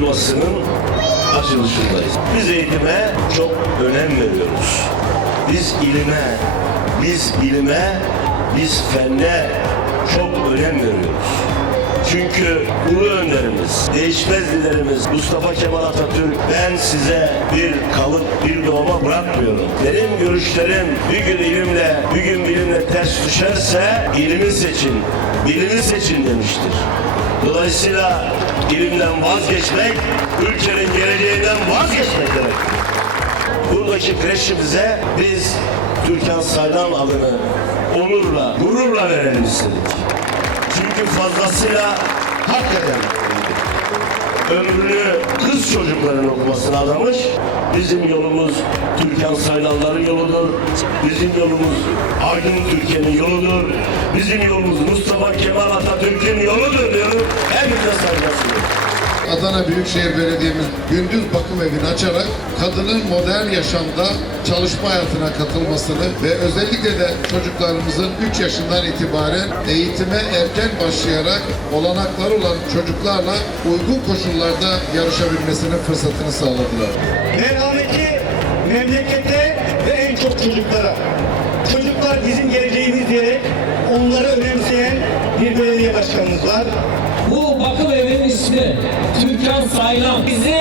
Kupası'nın açılışındayız. Biz eğitime çok önem veriyoruz. Biz ilime, biz bilime, biz fenne çok önem veriyoruz. Çünkü ulu önderimiz, değişmez liderimiz Mustafa Kemal Atatürk ben size bir kalıp, bir doğma bırakmıyorum. Benim görüşlerim bir gün ilimle, bir gün bilimle ters düşerse ilimi seçin, bilimi seçin demiştir. Dolayısıyla ilimden vazgeçmek, ülkenin geleceğinden vazgeçmek demek. Buradaki kreşimize biz Türkan Saylan adını onurla, gururla verelim istedik. Çünkü fazlasıyla hakikaten ömrünü kız çocukların okumasına adamış. Bizim yolumuz Türkan Saylanların yoludur. Bizim yolumuz Aydın Türkiye'nin yoludur. Bizim yolumuz Mustafa Kemal Atatürk'ün yoludur diyorum. Hepinize saygılar sunuyorum. Adana Büyükşehir Belediye'miz gündüz bakım evini açarak kadının modern yaşamda çalışma hayatına katılmasını ve özellikle de çocuklarımızın 3 yaşından itibaren eğitime erken başlayarak olanakları olan çocuklarla uygun koşullarda yarışabilmesinin fırsatını sağladılar. Merhameti memlekete ve en çok çocuklara. Çocuklar bizim geleceğimiz diyerek onları önemseyen bir belediye başkanımız var. Bu ismi Türkan Saylan. Bizi